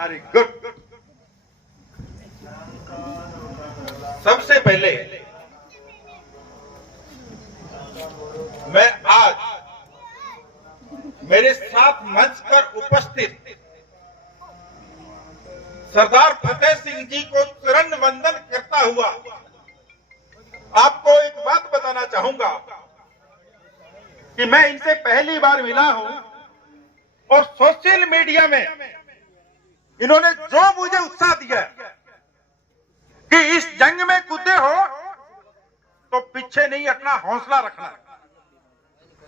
Very good. सबसे पहले मैं आज मेरे साथ मंच पर उपस्थित सरदार फतेह सिंह जी को चरण वंदन करता हुआ आपको एक बात बताना चाहूंगा कि मैं इनसे पहली बार मिला हूं और सोशल मीडिया में इन्होंने जो मुझे उत्साह दिया कि इस जंग में कूदे हो तो पीछे नहीं हटना, हौसला रखना।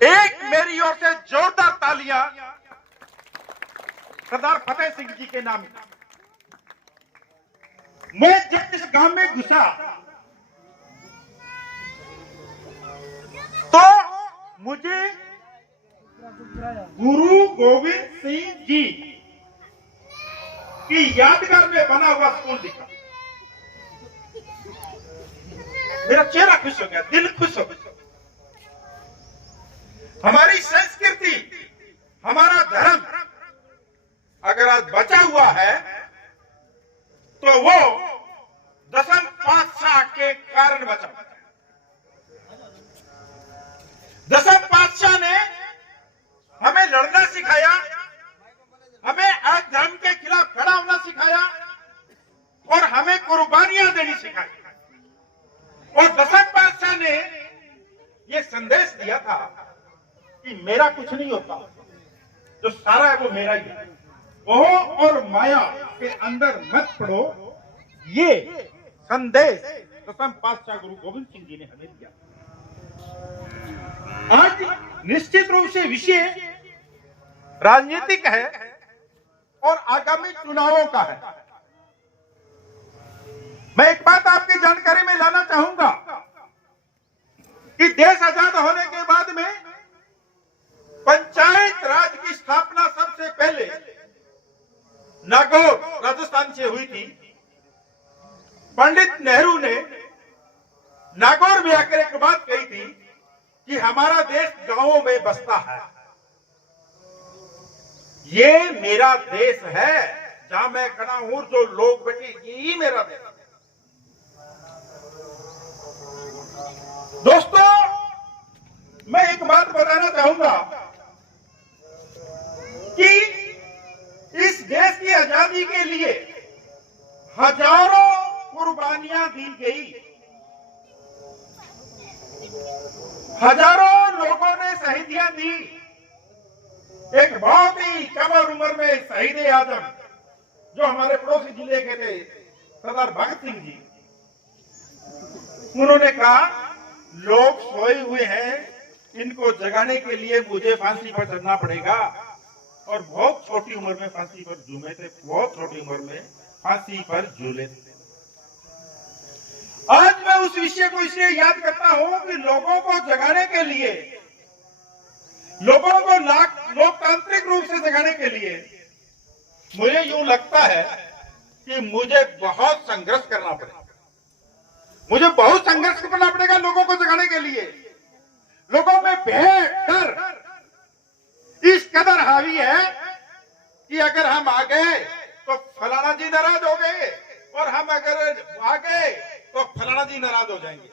एक मेरी ओर से जोरदार तालियां सरदार फतेह सिंह जी के नाम। मैं जब इस गांव में घुसा तो मुझे गुरु गोविंद सिंह जी की यादगार में बना हुआ स्कूल दिखा। मेरा चेहरा खुश हो गया, दिल खुश हो गया। हमारी संस्कृति, हमारा धर्म अगर आज बचा हुआ है तो वो दसम पातशाह के कारण बचा। दसम पातशाह ने हमें लड़ना सिखाया, हमें अधर्म के खिलाफ खड़ा होना सिखाया और हमें कुर्बानियां देनी सिखाई। और दसम पातशाह ने यह संदेश दिया था कि मेरा कुछ नहीं होता, जो सारा है वो मेरा ही है। मोह और माया के अंदर मत पड़ो, ये संदेश दसम पातशाह गुरु गोविंद सिंह जी ने हमें दिया। आज निश्चित रूप से विषय राजनीतिक है और आगामी चुनावों का है। मैं एक बात आपकी जानकारी में लाना चाहूंगा कि देश आजाद होने के बाद में पंचायत राज की स्थापना सबसे पहले नागौर राजस्थान से हुई थी। पंडित नेहरू ने नागौर में आकर एक बात कही थी कि हमारा देश गांवों में बसता है, ये मेरा देश है, जहां मैं खड़ा हूं, जो लोग बैठे, यही मेरा देश है। दोस्तों, मैं एक बात बताना चाहूंगा कि इस देश की आजादी के लिए हजारों कुर्बानियां दी गई, हजारों लोगों ने शहीदियां दी। एक बहुत ही कम उम्र में शहीद आजम जो हमारे पड़ोसी जिले के थे सरदार भगत सिंह जी, उन्होंने कहा लोग सोए हुए हैं, इनको जगाने के लिए मुझे फांसी पर चढ़ना पड़ेगा। और बहुत छोटी उम्र में फांसी पर झूमे थे, बहुत छोटी उम्र में फांसी पर झूले थे। आज मैं उस विषय को इसलिए याद करता हूं कि लोगों को जगाने के लिए, लोगों को लोकतांत्रिक रूप से जगाने के लिए मुझे यूं लगता है कि मुझे बहुत संघर्ष करना पड़ेगा। मुझे बहुत संघर्ष करना पड़ेगा लोगों को जगाने के लिए। लोगों में भय, डर इस कदर हावी है कि अगर हम आ गए तो फलाना जी नाराज हो गए और हम अगर आ गए तो फलाना जी नाराज हो जाएंगे।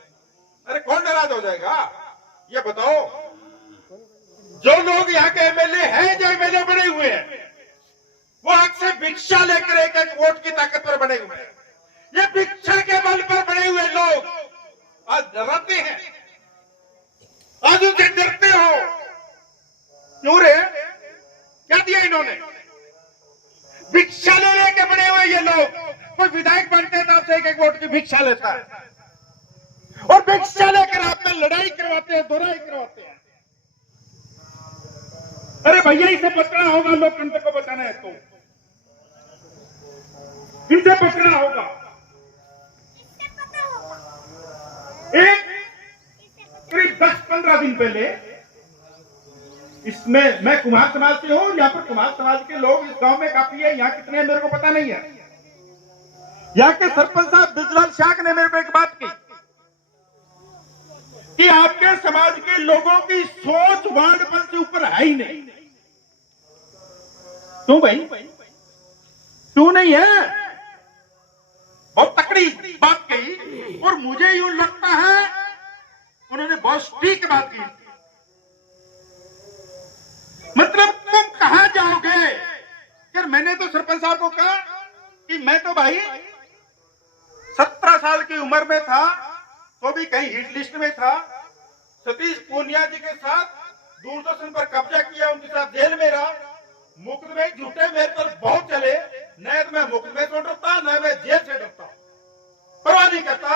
अरे कौन नाराज हो जाएगा ये बताओ? जो लोग यहाँ के एमएलए हैं, जो एमएलए बने हुए हैं, वो आज से भिक्षा लेकर एक एक वोट की ताकत पर बने हुए हैं। ये भिक्षा के बल पर बने हुए लोग आज डराते हैं, आज उनसे डरते हो। क्यों रे? क्या दिया इन्होंने? भिक्षा ले लेके बने हुए ये लोग। कोई विधायक बनते हैं तो आपसे एक एक वोट की भिक्षा लेता है और भिक्षा लेकर आप में लड़ाई करवाते हैं, दोहराई करवाते हैं। अरे भैया, इसे पकड़ना होगा, लोकतंत्र को बचाना है तो इसे पकड़ना होगा। एक करीब 10-15 दिन पहले इसमें, मैं कुमार समाज से हूं, यहाँ पर कुमार समाज के लोग इस गांव में काफी है, यहाँ कितने हैं मेरे को पता नहीं है। यहाँ के सरपंच साहब बिजलाल शाह ने मेरे को एक बात की कि आपके समाज के लोगों की सोच वार्ड पर से ऊपर है ही नहीं। क्यों भाई? क्यों नहीं है? बहुत तकड़ी बात कही और मुझे यूं लगता है उन्होंने बहुत ठीक बात की। मतलब तुम कहां जाओगे? यार मैंने तो सरपंच साहब को कहा कि मैं तो भाई 17 साल की उम्र में था तो भी कहीं हिट लिस्ट में था। सतीश पूनिया जी के साथ दूरदर्शन पर कब्जा किया, उनके साथ जेल में रहा, मुकदमे झूठे मेरे पर बहुत चले। न तो मैं मुकदमे से डरता न मैं जेल से डरता, परवाह नहीं करता।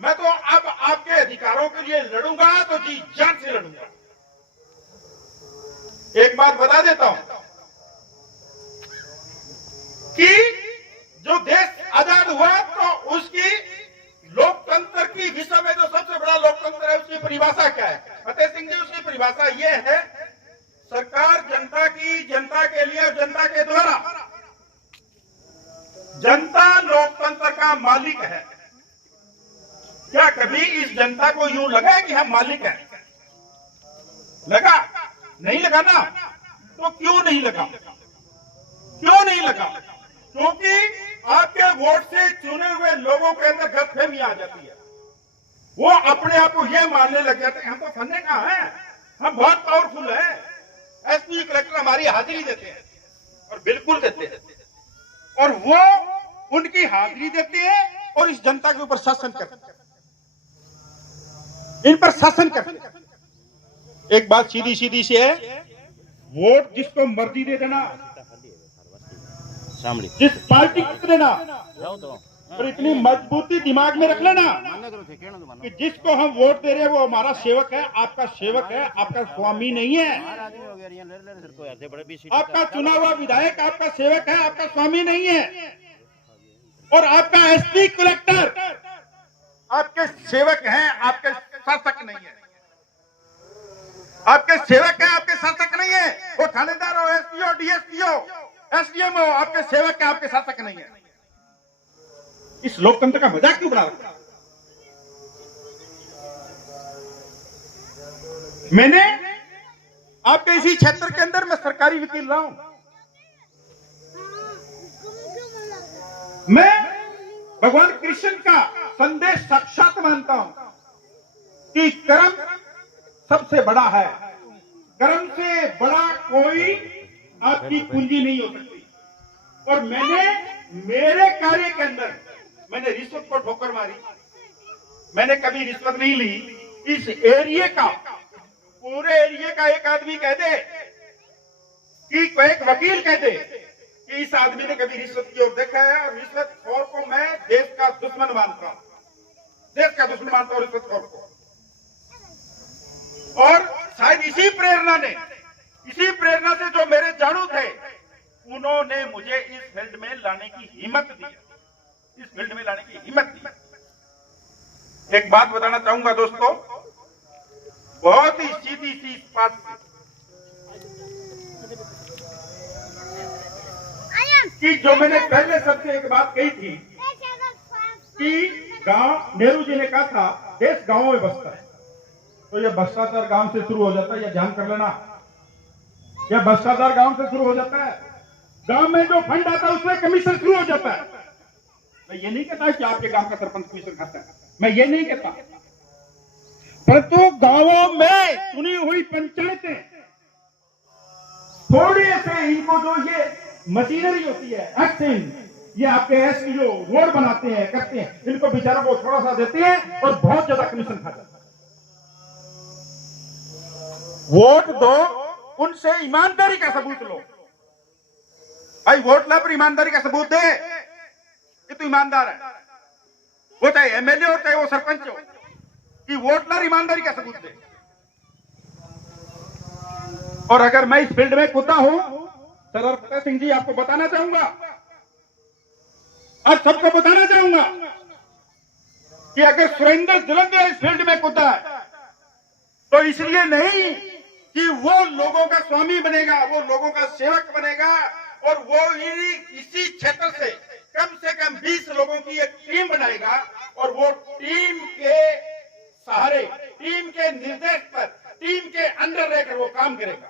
मैं तो अब आपके अधिकारों के लिए लड़ूंगा तो जी जान से लड़ूंगा। एक बात बता देता हूं कि जो देश आजाद हुआ तो उसकी लोकतंत्र की विश्व में जो सबसे बड़ा लोकतंत्र है उसकी परिभाषा क्या है? फतेह सिंह जी, उसकी परिभाषा यह है, सरकार जनता की, जनता के लिए और जनता के द्वारा। जनता लोकतंत्र का मालिक है। क्या कभी इस जनता को यूं लगा कि हम मालिक हैं? लगा? नहीं लगा ना? तो क्यों नहीं लगा? क्यों नहीं लगा? क्योंकि आपके वोट से चुने हुए लोगों के अंदर गलतफहमी आ जाती है। वो अपने आप को यह मानने लग जाते हैं हम तो फन्ने का है, हम बहुत पावरफुल है, एसपी कलेक्टर हमारी हाजिरी देते हैं, और बिल्कुल देते हैं। और वो उनकी हाजिरी देते हैं और इस जनता के ऊपर शासन करते हैं, इन पर शासन करते हैं। एक बात सीधी सीधी सी है, वोट जिसको मर्जी दे देना, जिस पार्टी को देना, और इतनी मजबूती दिमाग में रख लेना कि जिसको हम वोट दे रहे हैं वो हमारा सेवक है, आपका सेवक है, आपका स्वामी नहीं है। आपका चुना हुआ विधायक आपका सेवक है, आपका स्वामी नहीं है। और आपका एसपी कलेक्टर आपके सेवक हैं, आपके शासक नहीं है। आपके सेवक है, आपके शासक नहीं है। वो थानेदार हो, एसपी हो, डीएसपी हो, एसडीएम हो, आपके सेवक है, आपके शासक नहीं है। इस लोकतंत्र का मजाक क्यों बना रखा? मैंने आपके इसी क्षेत्र के अंदर मैं सरकारी वकील रहा हूं। मैं भगवान कृष्ण का संदेश साक्षात मानता हूं कि कर्म सबसे बड़ा है, कर्म से बड़ा कोई आपकी पूंजी नहीं हो सकती। और मैंने मेरे कार्य के अंदर मैंने रिश्वत को ठोकर मारी। मैंने कभी रिश्वत नहीं ली। इस एरिया का, पूरे एरिया का एक आदमी कह दे कि एक वकील कह दे कि इस आदमी ने कभी रिश्वत की ओर देखा है, और रिश्वतखोर को मैं देश का दुश्मन मानता हूं, देश का दुश्मन मानता हूं रिश्वतखोर को। और शायद इसी प्रेरणा से जो मेरे जानू थे, उन्होंने मुझे इस फील्ड में लाने की हिम्मत दी, इस फील्ड में लाने की हिम्मत दी। एक बात बताना चाहूंगा दोस्तों, बहुत ही सीधी सी बात कि जो मैंने पहले सबसे एक बात कही थी कि गांव, नेहरू जी ने कहा था देश गांवों में बसता है, तो यह भ्रष्टाचार गांव से शुरू हो जाता है, यह ध्यान कर लेना। यह भ्रष्टाचार गांव से शुरू हो जाता है। गांव में जो फंड आता है उसमें कमीशन शुरू हो जाता है। मैं ये नहीं कहता कि आपके गांव का सरपंच कमीशन खाता है, मैं ये नहीं कहता, परंतु गांवों में चुनी हुई पंचायतें थोड़े से, इनको जो ये मशीनरी होती है एक्टिंग, ये आपके एसपी जो रोड बनाते हैं करते हैं, इनको बेचारों को थोड़ा सा देते हैं और बहुत ज्यादा कमीशन खा जाते हैं। वोट दो, उनसे ईमानदारी का सबूत लो। भाई वोट ला पर ईमानदारी का सबूत दे, ये तो ईमानदार है, वो चाहे एमएलए हो चाहे वो सरपंच हो, कि वोट ला ईमानदारी का सबूत दे। और अगर मैं इस फील्ड में कूदा हूं, सरदार फतेह सिंह जी आपको बताना चाहूंगा, आज सबको बताना चाहूंगा कि अगर सुरेंद्र जलंधर इस फील्ड में कूदा है तो इसलिए नहीं कि वो लोगों का स्वामी बनेगा, वो लोगों का सेवक बनेगा, और वो इसी क्षेत्र से कम 20 लोगों की एक टीम बनाएगा, और वो टीम के सहारे, टीम के निर्देश पर, टीम के अंडर रहकर वो काम करेगा।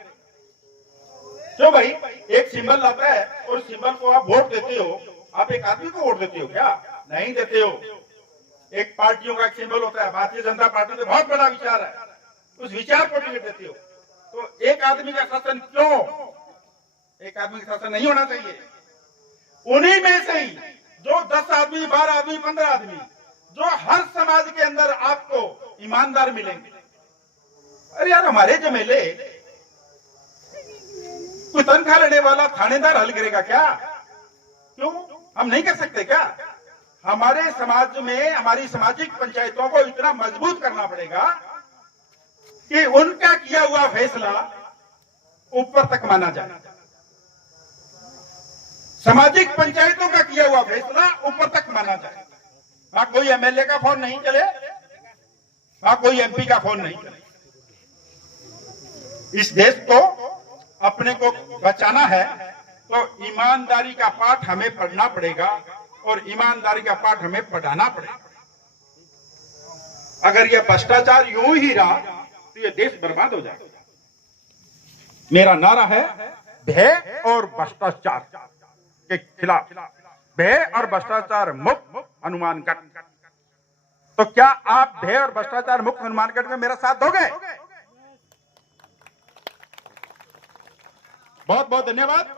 क्यों भाई, एक सिंबल लाता है और सिंबल को आप वोट देते हो, आप एक आदमी को वोट देते हो क्या? नहीं देते हो। एक पार्टियों का एक सिंबल होता है, भारतीय जनता पार्टी में बहुत बड़ा विचार है, उस विचार को टिकट देते हो। तो एक आदमी का शासन क्यों? एक आदमी का शासन नहीं होना चाहिए। उन्हीं में से ही जो 10 आदमी, 12 आदमी, 15 आदमी, जो हर समाज के अंदर आपको ईमानदार मिलेंगे। अरे यार, हमारे जमेले कोई तनख्वाह लेने वाला थानेदार हल करेगा क्या? क्यों हम नहीं कर सकते क्या? हमारे समाज में, हमारी सामाजिक पंचायतों को इतना मजबूत करना पड़ेगा कि उनका किया हुआ फैसला ऊपर तक माना जाए। सामाजिक पंचायतों का किया हुआ फैसला ऊपर तक माना जाए। वहां कोई एमएलए का फोन नहीं चले, वहां कोई एमपी का फोन नहीं चले। इस देश को, अपने को बचाना है तो ईमानदारी का पाठ हमें पढ़ना पड़ेगा और ईमानदारी का पाठ हमें पढ़ाना पड़ेगा। अगर यह भ्रष्टाचार यूं ही रहा तो यह देश बर्बाद हो जाएगा। मेरा नारा है भय और भ्रष्टाचार के खिलाफ, भय और भ्रष्टाचार मुक्त हनुमानगढ़। तो क्या आप भय और भ्रष्टाचार मुक्त हनुमानगढ़ में मेरा साथ दोगे? बहुत बहुत धन्यवाद।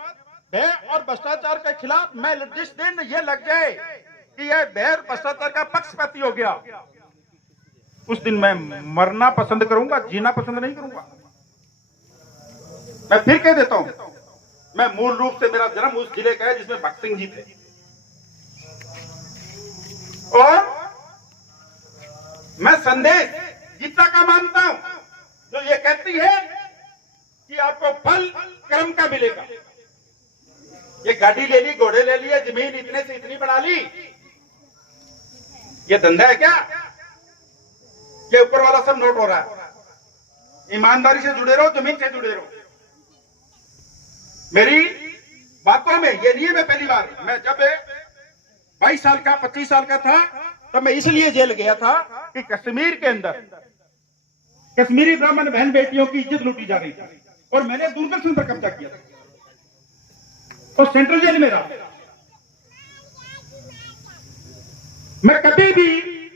भय और भ्रष्टाचार के खिलाफ मैं जिस दिन ये लग जाए कि यह भय और भ्रष्टाचार का पक्षपाती हो गया, उस दिन मैं मरना पसंद करूंगा, जीना पसंद नहीं करूंगा। मैं फिर कह देता हूं, मैं मूल रूप से, मेरा जन्म उस जिले का है जिसमें भगत सिंह जी थे, और मैं संदेश गीता का मानता हूं जो ये कहती है कि आपको फल कर्म का मिलेगा। ये गाड़ी ले ली, घोड़े ले लिए, जमीन इतने से इतनी बना ली, ये धंधा है क्या? ये ऊपर वाला सब नोट हो रहा है। ईमानदारी से जुड़े रहो, जमीन से जुड़े रहो। मेरी बातों में ये नहीं है, मैं पहली बार, मैं जब 22 साल का, 25 साल का था, तब मैं इसलिए जेल गया था कि कश्मीर के अंदर कश्मीरी ब्राह्मण बहन बेटियों की इज्जत लूटी जा रही थी और मैंने दूरदर्शन पर कब्जा किया था, तो सेंट्रल जेल में रहा। मैं कभी भी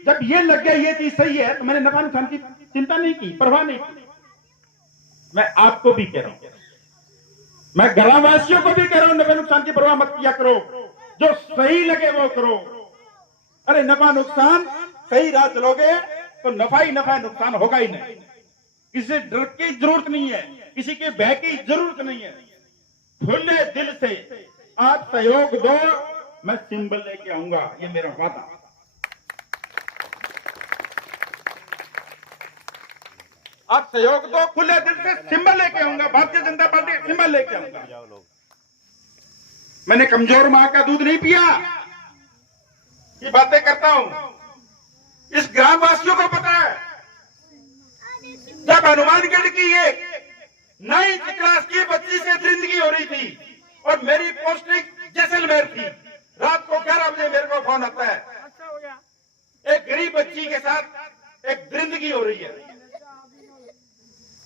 जब ये लग गया ये चीज सही है तो मैंने नफा नुकसान की चिंता नहीं की, परवाह नहीं की। मैं आपको भी कह रहा हूं, मैं ग्रामवासियों को भी कह रहा हूं, नफा नुकसान की परवाह मत किया करो, जो सही लगे वो करो। अरे नफा नुकसान, सही राह चलोगे तो नफा ही नफा, नुकसान होगा ही नहीं। किसी से डर की जरूरत नहीं है, किसी के भय की जरूरत नहीं है। खुले दिल से आप सहयोग दो, मैं सिंबल लेके आऊंगा, ये मेरा वादा। आप सहयोग दो, खुले दिल से सिंबल लेके आऊंगा, भारतीय जनता पार्टी सिंबल लेके आऊंगा। मैंने कमजोर मां का दूध नहीं पिया, ये बातें करता हूं। इस ग्रामवासियों को पता है, जब हनुमानगढ़ की एक 9th क्लास की बच्ची से जिंदगी हो रही थी और मेरी पोस्टिंग जैसलमेर थी, रात को 11 बजे मेरे को फोन आता है, एक गरीब बच्ची के साथ एक जिंदगी हो रही है।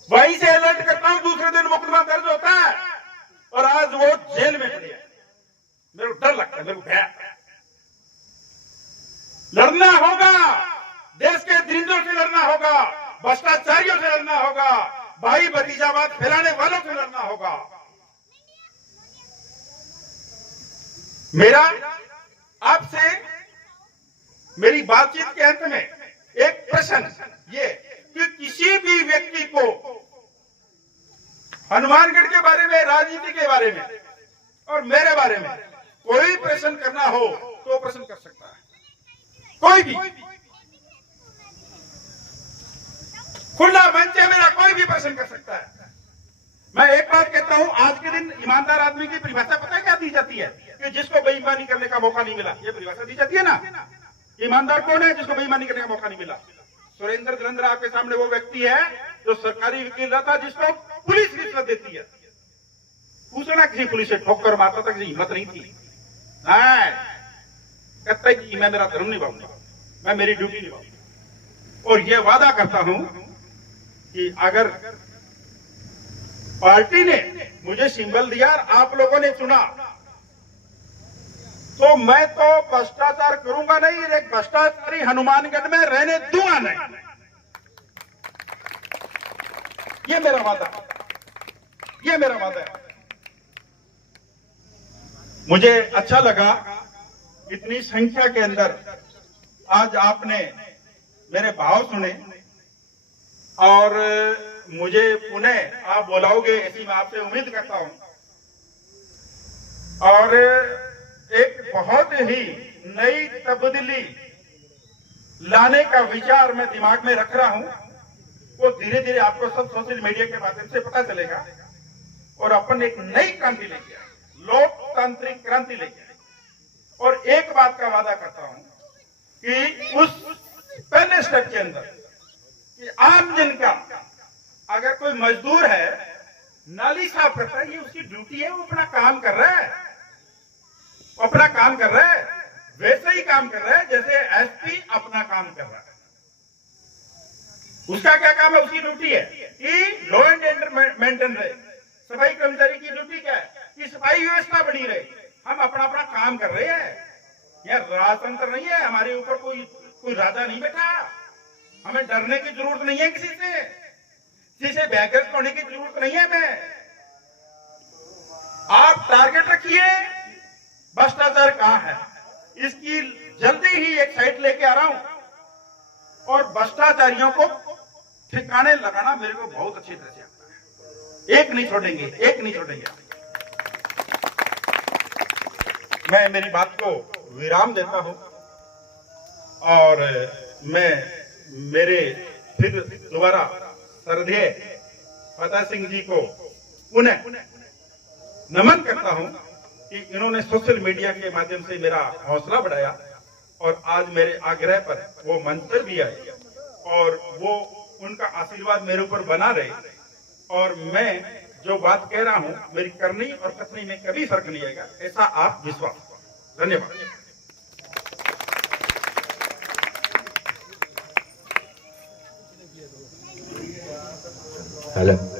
वहीं से अलर्ट करता हूं, दूसरे दिन मुकदमा दर्ज होता है और आज वो जेल में पड़ी है। मेरे को डर लगता है, मेरे को भय। लड़ना होगा, देश के दरिंदों से लड़ना होगा, भ्रष्टाचारियों से लड़ना होगा, भाई भतीजावाद फैलाने वालों से लड़ना होगा। मेरा आपसे मेरी बातचीत के अंत में एक प्रश्न ये कि किसी भी व्यक्ति को हनुमानगढ़ के बारे में, राजनीति के बारे में और मेरे बारे में कोई प्रश्न करना हो तो प्रश्न कर सकता है, कोई भी। खुला मंच है मेरा, कोई भी प्रश्न कर सकता है। मैं एक बात कहता हूं, आज के दिन ईमानदार आदमी की परिभाषा पता है क्या दी जाती है? कि जिसको बेईमानी करने का मौका नहीं मिला, ये परिभाषा दी जाती है ना। ईमानदार कौन है? जिसको बेईमानी करने का मौका नहीं मिला। सुरेंद्र जलंधर आपके सामने वो व्यक्ति है जो सरकारी वकील रहा था, जिसको पुलिस रिश्वत देती है। पूछना किसी पुलिस से ठोकर मारता था, किसी हिम्मत नहीं थी। कहता है कि मैं मेरा धर्म निभाऊंगा, मैं मेरी ड्यूटी निभाऊंगा। और ये वादा करता हूं कि अगर पार्टी ने मुझे सिंबल दिया और आप लोगों ने चुना, तो मैं तो भ्रष्टाचार करूंगा नहीं, एक भ्रष्टाचारी हनुमानगढ़ में रहने दूंगा नहीं। ये मेरा वादा, ये मेरा वादा है। मुझे अच्छा लगा इतनी संख्या के अंदर आज आपने मेरे भाव सुने और मुझे पुनः आप बुलाओगे ऐसी मैं आपसे उम्मीद करता हूं। और एक बहुत ही नई तब्दीली लाने का विचार मैं दिमाग में रख रहा हूं, वो धीरे धीरे आपको सब सोशल मीडिया के माध्यम से पता चलेगा और अपन एक नई क्रांति लेके आए, लोकतांत्रिक क्रांति लेके आए। और एक बात का वादा करता हूं कि उस पहले स्टेप के अंदर कि आम जन का अगर कोई मजदूर है नाली साफ करता है, ये उसकी ड्यूटी है, वो अपना काम कर रहा है, अपना काम कर रहा है, वैसे ही काम कर रहा है जैसे एसपी अपना काम कर रहा है। उसका क्या काम है, उसकी ड्यूटी है कि लॉ एंड ऑर्डर मेंटेन रहे। सफाई कर्मचारी की ड्यूटी क्या है कि सफाई व्यवस्था बनी रहे। हम अपना अपना काम कर रहे हैं, यह राजतंत्र नहीं है, हमारे ऊपर कोई राजा नहीं बैठा, हमें डरने की जरूरत नहीं है, किसी से बैगर्स होने की जरूरत नहीं है। मैं आप टारगेट रखिए, भ्रष्टाचार कहां है, इसकी जल्दी ही एक साइट लेके आ रहा हूं और भ्रष्टाचारियों को ठिकाने लगाना मेरे को बहुत अच्छी तरह से आता है। एक नहीं छोड़ेंगे, एक नहीं छोड़ेंगे। मैं मेरी बात को विराम देता हूं और मैं मेरे फिर दोबारा श्रद्धेय फतेह सिंह जी को पुनः नमन करता हूं कि इन्होंने सोशल मीडिया के माध्यम से मेरा हौसला बढ़ाया और आज मेरे आग्रह पर वो मंच पर भी आए और वो उनका आशीर्वाद मेरे ऊपर बना रहे। और मैं जो बात कह रहा हूं मेरी करनी और कथनी में कभी फर्क नहीं आएगा, ऐसा आप विश्वास करो। धन्यवाद। हेलो।